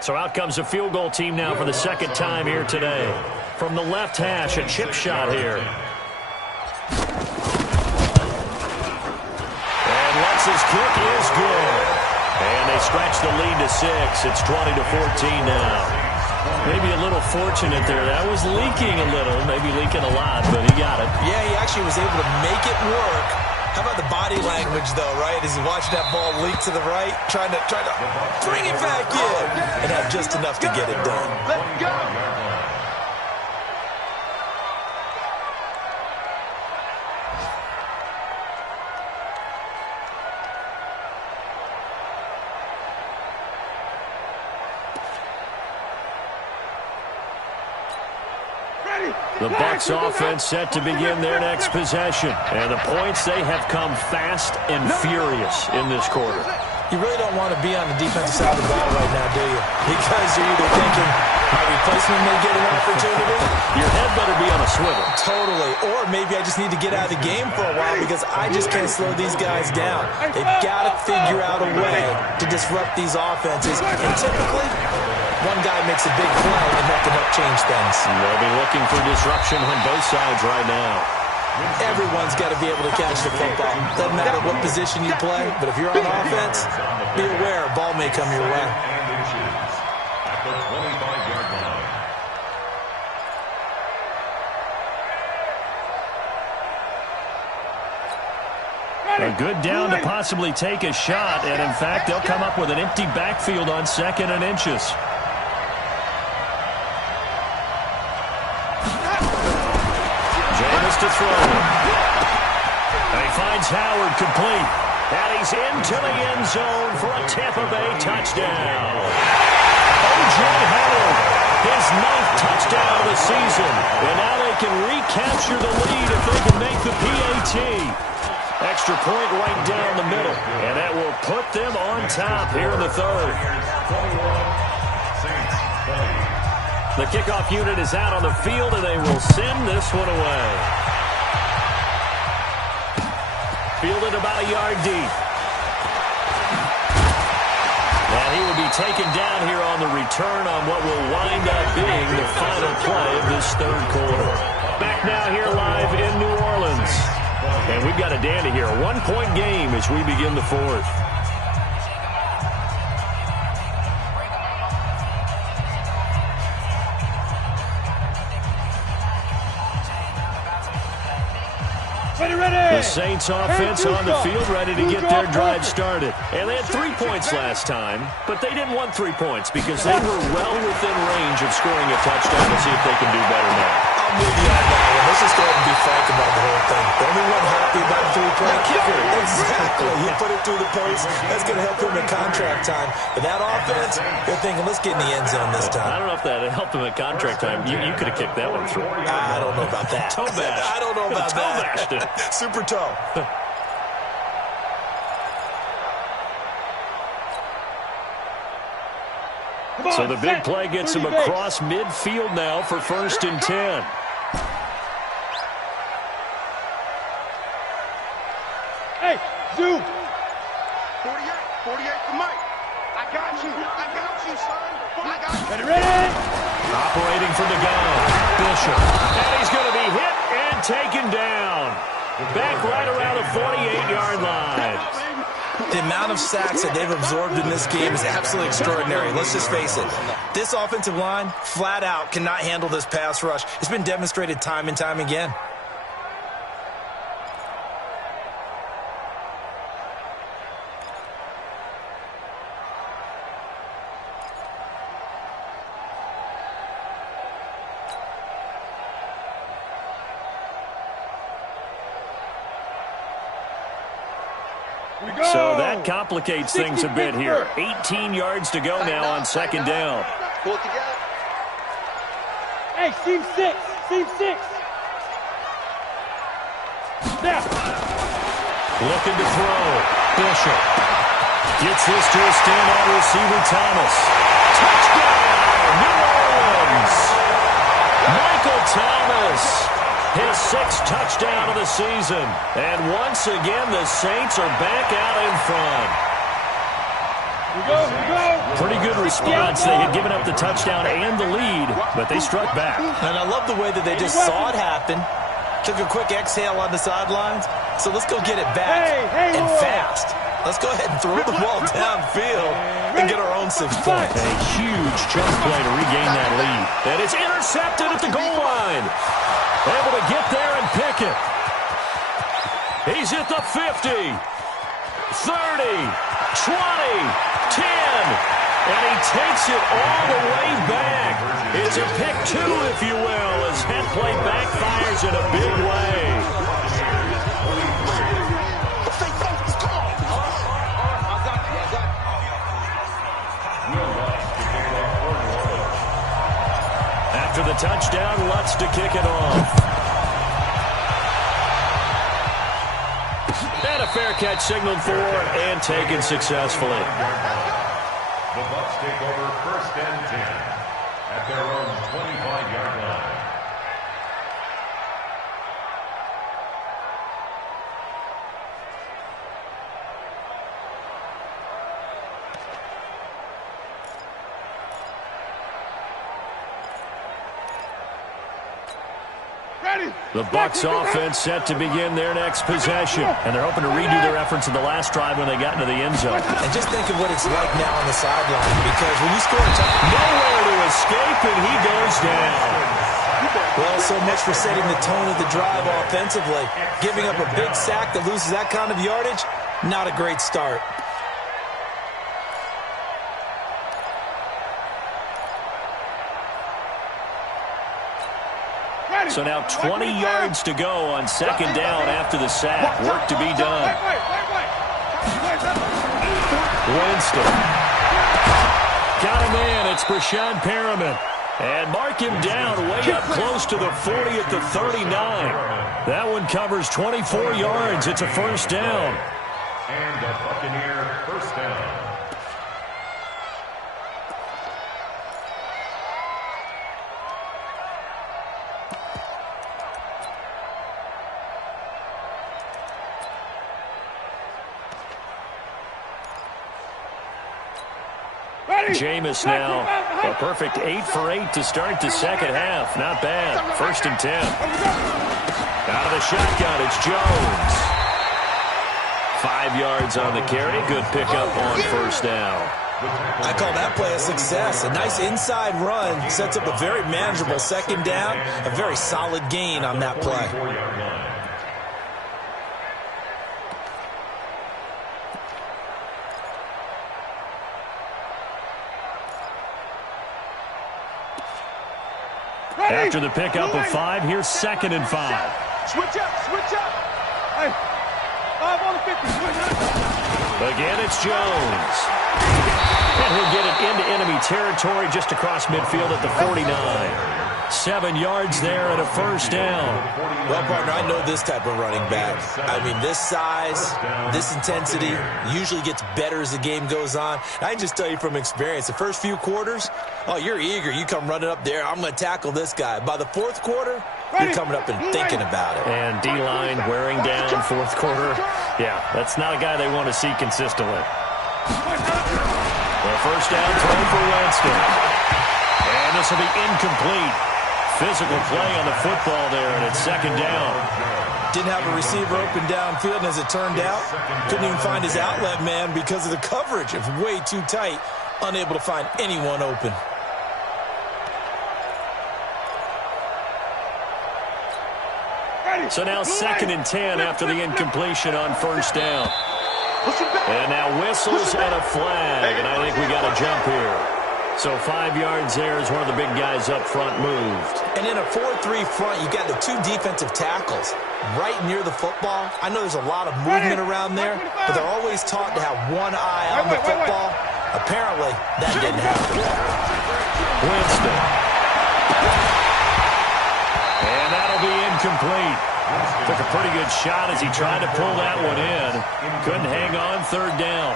So out comes the field goal team now for the 2nd time here today. From the left hash, a chip shot here. And Lux's kick is good. And they stretch the lead to 6. It's 20-14 now. Maybe a little fortunate there. That was leaking a little, maybe leaking a lot, but he got it. Yeah, he actually was able to make it work. How about the body language, though, right? As he watched that ball leak to the right, trying to bring it back in and have just enough to get it done. Let's go. The Bucs offense set to begin their next possession. And the points, they have come fast and furious in this quarter. You really don't want to be on the defensive side of the ball right now, do you? Because you're either thinking, my replacement may get an opportunity. Your head better be on a swivel. Totally. Or maybe I just need to get out of the game for a while because I just can't slow these guys down. They've got to figure out a way to disrupt these offenses. And typically, one guy makes a big play, and that can help change things. They'll be looking for disruption on both sides right now. Everyone's got to be able to catch the football. Doesn't matter what position you play, but if you're on offense, be aware a ball may come your way. At the 25-yard line. A good down to possibly take a shot, and in fact, they'll come up with an empty backfield on 2nd and inches. Jameis to throw. And he finds Howard complete. And he's into the end zone for a Tampa Bay touchdown. O.J. Howard, his 9th touchdown of the season. And now they can recapture the lead if they can make the PAT. Extra point right down the middle. And that will put them on top here in the 3rd. The kickoff unit is out on the field, and they will send this one away. Fielded about a yard deep. And he will be taken down here on the return on what will wind up being the final play of this 3rd quarter. Back now here live in New Orleans. And we've got a dandy here, a 1-point game as we begin the 4th. The Saints offense on the field ready to get their drive started. And they had 3 points last time, but they didn't want 3 points because they were well within range of scoring a touchdown. Let's see if they can do better now. I'm with you on that one. Let's just go ahead and be frank about the whole thing. The only one happy about the 3-point kicker. Exactly. You put it through the post. That's going to help him in contract time. But that offense, they're thinking, let's get in the end zone this time. I don't know if that helped him in contract time. You could have kicked that one through. I don't know about that. Toe bash. I don't know about toe that. Bashed it. Super toe. So the big play gets him across midfield now for 1st and 10. Hey, Zoo. 48 for Mike. I got you, son. I got you. Ready? Operating from the gun, Bishop. And he's going to be hit and taken down. Back right around the 48-yard line. The amount of sacks that they've absorbed in this game is absolutely extraordinary. Let's just face it. This offensive line, flat out, cannot handle this pass rush. It's been demonstrated time and time again. So that complicates things a bit here. 18 yards to go now on 2nd down. Pull it together. Hey, seam 6. Now. Looking to throw. Bishop. Gets this to a standout receiver, Thomas. Touchdown, New Orleans. Michael Thomas. His 6th touchdown of the season. And once again, the Saints are back out in front. Here we go. Pretty good response. They had given up the touchdown and the lead, but they struck back. And I love the way that they just saw it happen, took a quick exhale on the sidelines. So let's go get it back and fast. Let's go ahead and throw the ball downfield and get our own 6 points. A huge chunk play to regain that lead. And it's intercepted at the goal line. Able to get there and pick it. He's at the 50, 30, 20, 10. And he takes it all the way back. It's a pick 2, if you will, as that play backfires in a big way. After the touchdown, Lutz to kick it off. And a fair catch signaled for and taken successfully. The Bucs take over 1st and 10 at their own 25-yard line. The Bucs offense set to begin their next possession. And they're hoping to redo their efforts in the last drive when they got into the end zone. And just think of what it's like now on the sideline, because when you score a touchdown, nowhere to escape, and he goes down. Well, so much for setting the tone of the drive offensively. Giving up a big sack that loses that kind of yardage, not a great start. So now 20 yards to go on 2nd down after the sack. Work to be done. Winston. Got a man. It's Brashad Perriman. And mark him down way up close to the 40 at the 39. That one covers 24 yards. It's a 1st down. And a Buccaneer 1st down. Jameis now, a perfect 8 for 8 to start the 2nd half. Not bad. 1st and 10. Out of the shotgun, it's Jones. 5 yards on the carry. Good pickup on 1st down. I call that play a success. A nice inside run sets up a very manageable 2nd down. A very solid gain on that play. After the pickup of 5, here's 2nd and 5. Switch up, switch up. Hey, 5 on the 50. Again, it's Jones. And he'll get it into enemy territory just across midfield at the 49. 7 yards there and a 1st down. Well, partner, I know this type of running back. I mean, this size, this intensity usually gets better as the game goes on. I can just tell you from experience, the first few quarters, oh, you're eager. You come running up there, I'm going to tackle this guy. By the 4th quarter, you're coming up and thinking about it. And D-line wearing down 4th quarter. Yeah, that's not a guy they want to see consistently. The 1st down throw for Winston. And this will be incomplete. Physical play on the football there, and it's 2nd down. Didn't have a receiver open downfield, and as it turned out, couldn't even find his outlet man because of the coverage. It was way too tight, unable to find anyone open. So now 2nd and 10 after the incompletion on 1st down. And now whistles and a flag, and I think we got a jump here. So 5 yards there as one of the big guys up front moved. And in a 4-3 front, you got the 2 defensive tackles right near the football. I know there's a lot of movement around there, but they're always taught to have one eye on the football. Apparently, that didn't happen. Winston. And that'll be incomplete. Took a pretty good shot as he tried to pull that one in. Couldn't hang on 3rd down.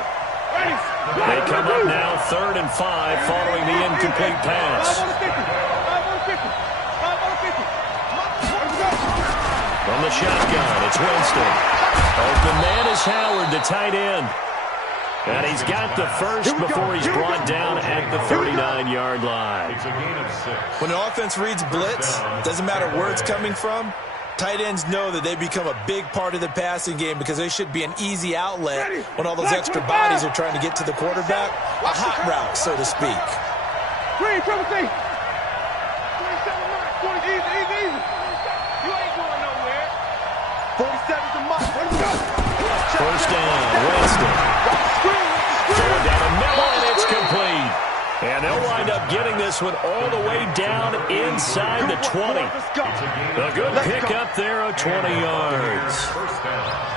They come up now 3rd and 5 following the incomplete pass. From the shotgun, it's Winston. Open man is Howard, the tight end. And he's got the first before he's brought down at the 39-yard line. It's a gain of 6. When the offense reads blitz, doesn't matter where it's coming from, tight ends know that they become a big part of the passing game because they should be an easy outlet when all those extra bodies are trying to get to the quarterback. A hot route, so to speak. Green, triple T. 27 mark. 20, easy, easy, easy. You ain't going nowhere. 47's a mark. Where we go? 1st down, Winston. Going down the middle, and it's complete. And they'll wind up getting this one all the way down inside the 20. A good pickup there of 20 yards. 1st down.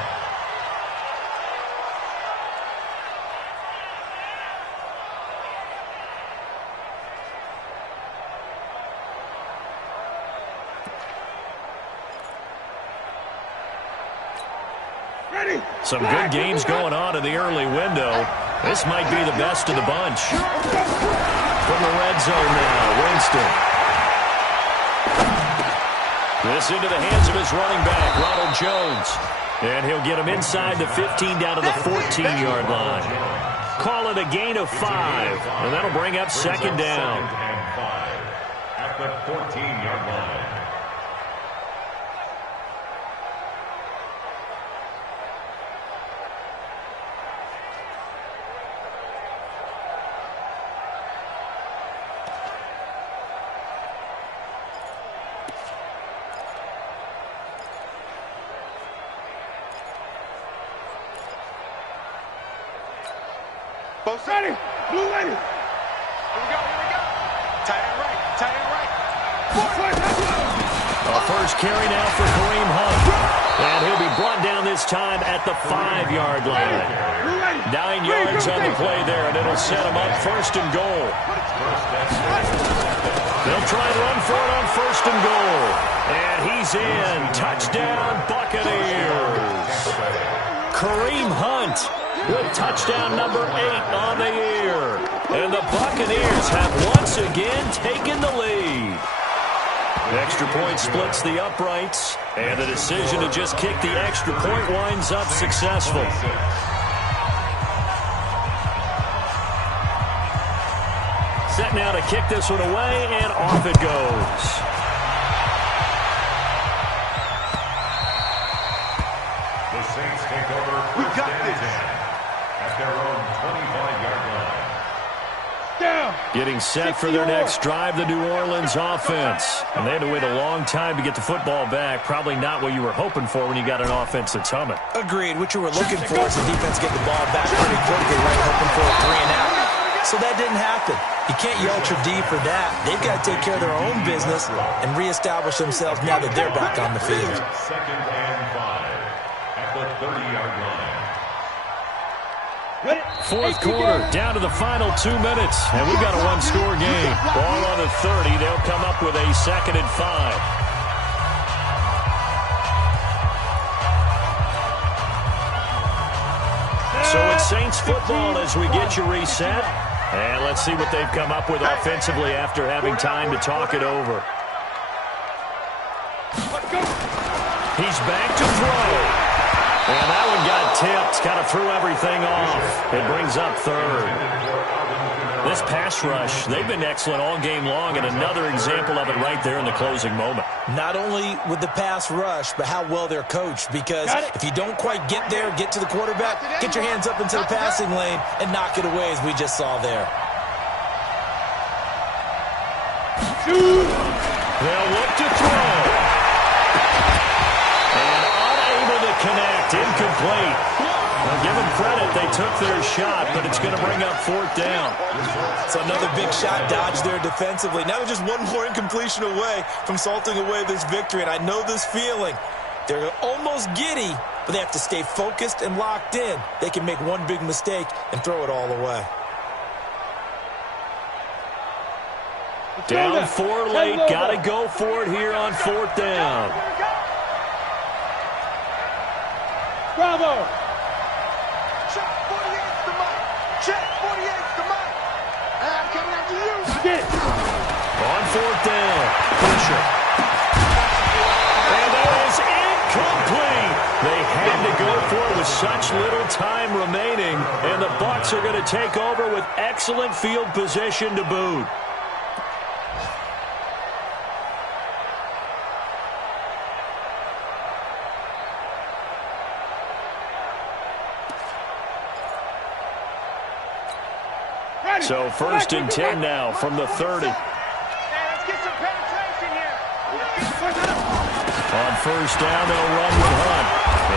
Some good games going on in the early window. This might be the best of the bunch. From the red zone now, Winston. This into the hands of his running back, Ronald Jones. And he'll get him inside the 15 down to the 14-yard line. Call it a gain of 5, and that'll bring up second down. At the 14-yard line. Both ready. Blue ready. Here we go, here we go. Tight end right, tight end right. A first carry now for Kareem Hunt. And he'll be brought down this time at the 5-yard line. 9 yards on the play there, and it'll set him up first and goal. They'll try and run for it on first and goal. And he's in. Touchdown, Buccaneers. Kareem Hunt with touchdown number 8 on the year. And the Buccaneers have once again taken the lead. Extra point splits the uprights, and the decision to just kick the extra point winds up successful. Set now to kick this one away, and off it goes. The Saints take over first and 10 at their own 25-yard line. Getting set for their next drive, the New Orleans offense. And they had to wait a long time to get the football back. Probably not what you were hoping for when you got an offense that's humming. Agreed. What you were looking for is the defense get the ball back pretty quickly, right? Hoping for a 3-and-out. So that didn't happen. You can't yell your D for that. They've got to take care of their own business and reestablish themselves now that they're back on the field. Second and 5 at the 30-yard line. Fourth quarter, down to the final 2 minutes, and we've got a one-score game. Ball on the 30, they'll come up with a 2nd and 5. So it's Saints football as we get you reset, and let's see what they've come up with offensively after having time to talk it over. He's back to throw. And that one got tipped, kind of threw everything off. It brings up 3rd. This pass rush, they've been excellent all game long, and another example of it right there in the closing moment. Not only with the pass rush, but how well they're coached, because if you don't quite get there, get to the quarterback, get your hands up into the passing lane and knock it away as we just saw there. They'll look to throw. Connect, incomplete. Well, give them credit, they took their shot, but it's going to bring up 4th down. So another big shot dodged there defensively. Now just one more incompletion away from salting away this victory, and I know this feeling. They're almost giddy, but they have to stay focused and locked in. They can make one big mistake and throw it all away. Down 4 late, got to go for it here on 4th down. Bravo! Check 48's the mic. Check 48's the mic. I'm coming after you. On 4th down, Fisher. And that is incomplete. They had to go for it with such little time remaining, and the Bucs are going to take over with excellent field position to boot. So 1st and 10 now from the 30. Let's get some penetration here. On 1st down, they'll run with Hunt.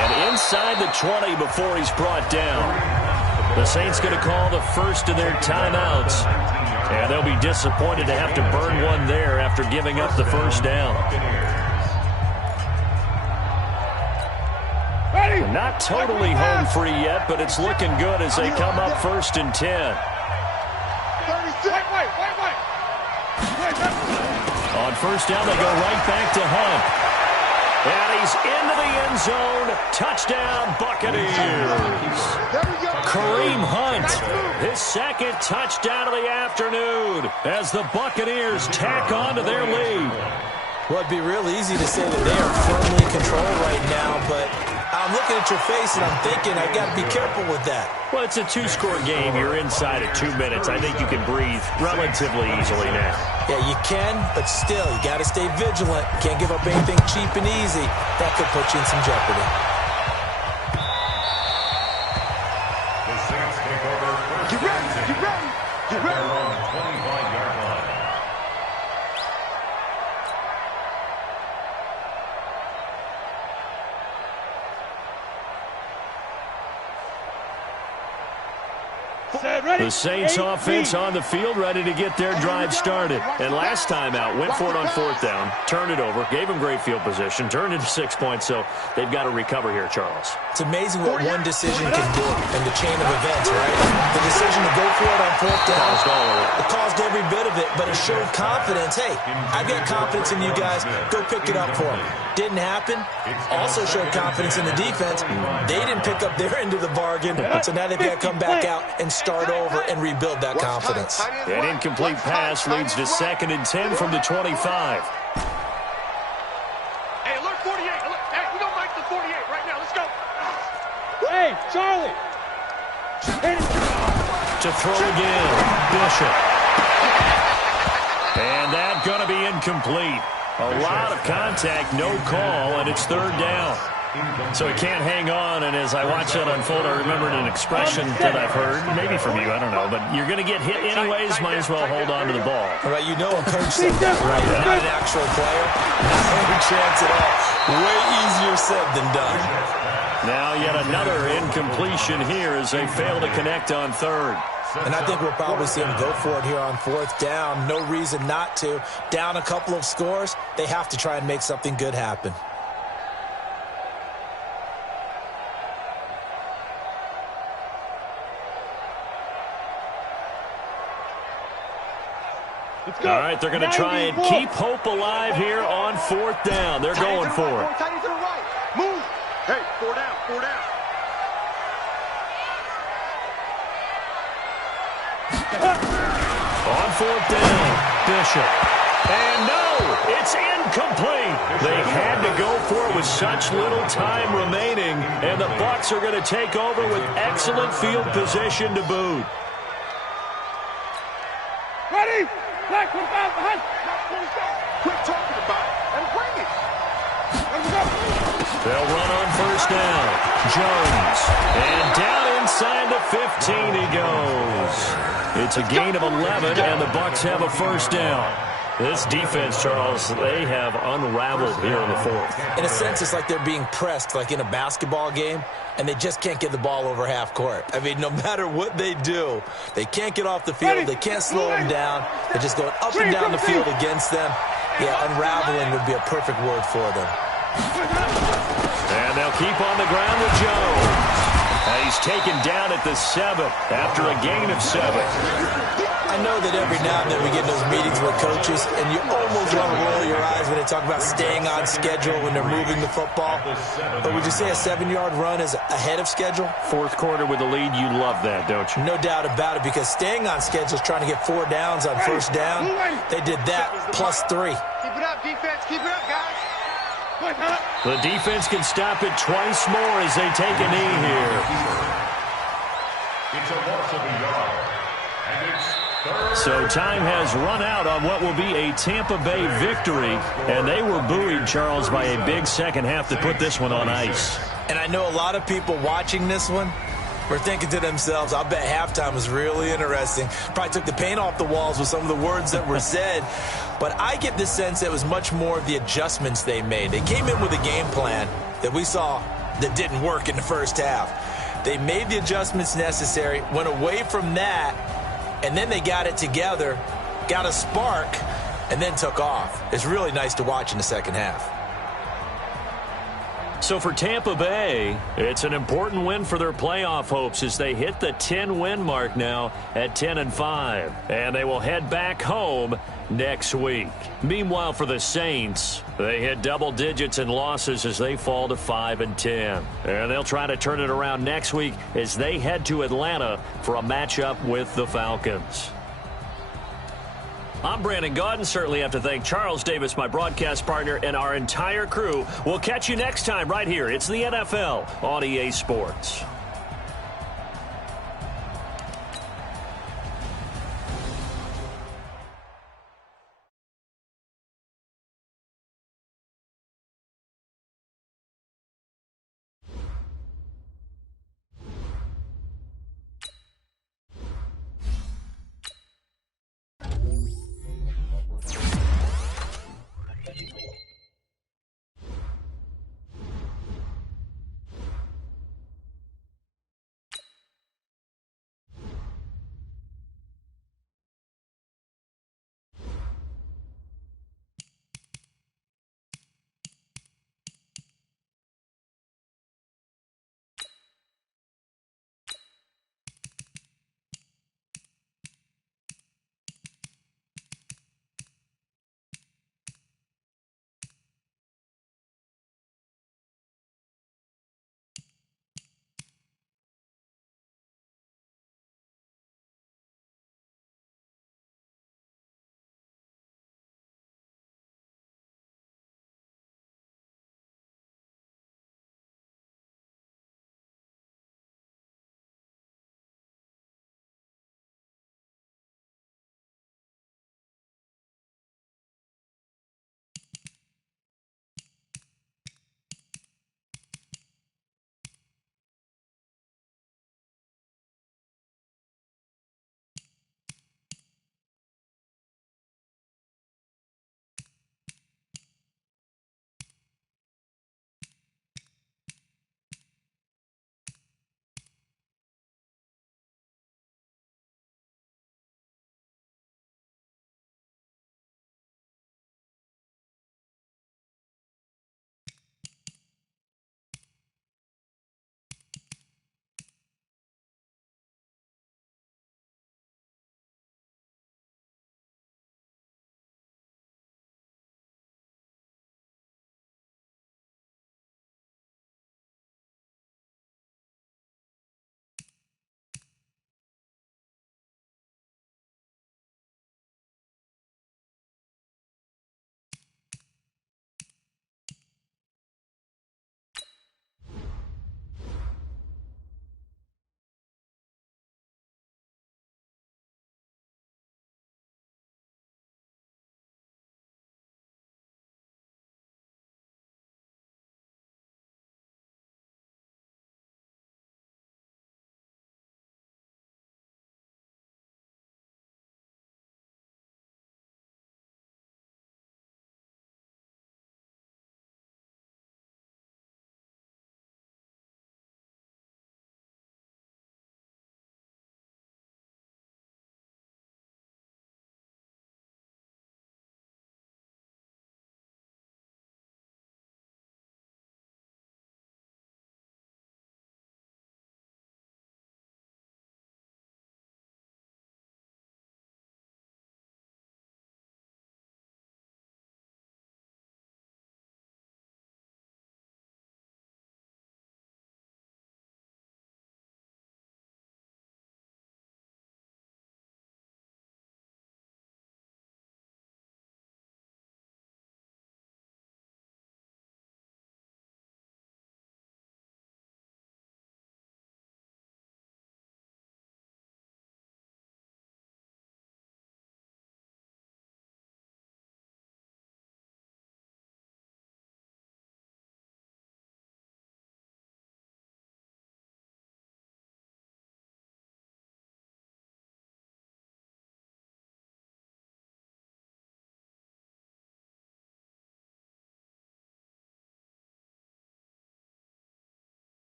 And inside the 20 before he's brought down. The Saints going to call the first of their timeouts. And they'll be disappointed to have to burn one there after giving up the 1st down. We're not totally home free yet, but it's looking good as they come up 1st and 10. On 1st down, they go right back to Hunt. And he's into the end zone. Touchdown, Buccaneers. Kareem Hunt, his second touchdown of the afternoon as the Buccaneers tack on to their lead. Well, it'd be real easy to say that they are firmly in control right now, but I'm looking at your face and I'm thinking I've got to be careful with that. Well, it's a two-score game. You're inside of 2 minutes. I think you can breathe relatively easily now. Yeah, you can, but still, you got to stay vigilant. Can't give up anything cheap and easy. That could put you in some jeopardy. The Saints take over first. Get ready, get ready, get ready. Their own 25-yard line. The Saints offense on the field, ready to get their drive started. And last time out, went for it on fourth down, turned it over, gave them great field position, turned it to 6 points, so they've got to recover here, Charles. It's amazing what one decision can do in the chain of events, right? The decision to go for it on fourth down, it caused every bit of it, but it showed confidence. Hey, I've got confidence in you guys. Go pick it up for them. Didn't happen. Also showed confidence in the defense. They didn't pick up their end of the bargain, so now they've got to come back out and start over and rebuild that confidence. An incomplete pass leads to 2nd and 10 from the 25. Hey, alert 48. Hey, we don't like the 48 right now. Let's go. Hey, Charlie. To throw again, Bishop. And that's going to be incomplete. A lot of contact, no call, and it's 3rd down. So he can't hang on, and as I watch that unfold, I remembered an expression that I've heard, maybe from you, I don't know, but you're going to get hit anyways, might as well hold on to the ball. Right, you know a coach said that, right? Not an actual player. Not any chance at all. Way easier said than done. Now yet another incompletion here as they fail to connect on 3rd. And I think we'll probably see him go for it here on 4th down. No reason not to. Down a couple of scores, they have to try and make something good happen. All right, they're going to try and keep hope alive here on 4th down. They're going for it. Tight end to the right. Move. Hey, 4 down, 4 down. On 4th down, Bishop. And no, it's incomplete. They had to go for it with such little time remaining, and the Bucs are going to take over with excellent field position to boot. Ready? Black, put it out behind. Quit talking about it and bring it. They'll run on 1st down. Jones. And down inside the 15 he goes. It's a gain of 11, and the Bucs have a 1st down. This defense, Charles, they have unraveled here in the 4th. In a sense, it's like they're being pressed, like in a basketball game, and they just can't get the ball over half court. I mean, no matter what they do, they can't get off the field. They can't slow them down. They're just going up and down the field against them. Yeah, unraveling would be a perfect word for them. And they'll keep on the ground with Jones. And he's taken down at the 7th after a gain of 7. I know that every now and then we get those meetings with coaches, and you almost want to roll your eyes when they talk about staying on schedule when they're moving the football. But would you say a 7-yard run is ahead of schedule? 4th quarter with the lead, you love that, don't you? No doubt about it, because staying on schedule is trying to get 4 downs on 1st down. They did that plus 3. Keep it up, defense. Keep it up, guys. The defense can stop it twice more as they take a knee here. It's a loss of a yard. And it's 3rd. So time has run out on what will be a Tampa Bay victory. And they were buoyed, Charles, by a big second half to put this one on ice. And I know a lot of people watching this one were thinking to themselves, I'll bet halftime was really interesting. Probably took the paint off the walls with some of the words that were said. But I get the sense it was much more of the adjustments they made. They came in with a game plan that we saw that didn't work in the first half. They made the adjustments necessary, went away from that, and then they got it together, got a spark, and then took off. It's really nice to watch in the second half. So for Tampa Bay, it's an important win for their playoff hopes as they hit the 10-win mark now at 10-5. And they will head back home next week. Meanwhile, for the Saints, they hit double digits in losses as they fall to 5-10. And they'll try to turn it around next week as they head to Atlanta for a matchup with the Falcons. I'm Brandon Gaudin. Certainly have to thank Charles Davis, my broadcast partner, and our entire crew. We'll catch you next time right here. It's the NFL on EA Sports.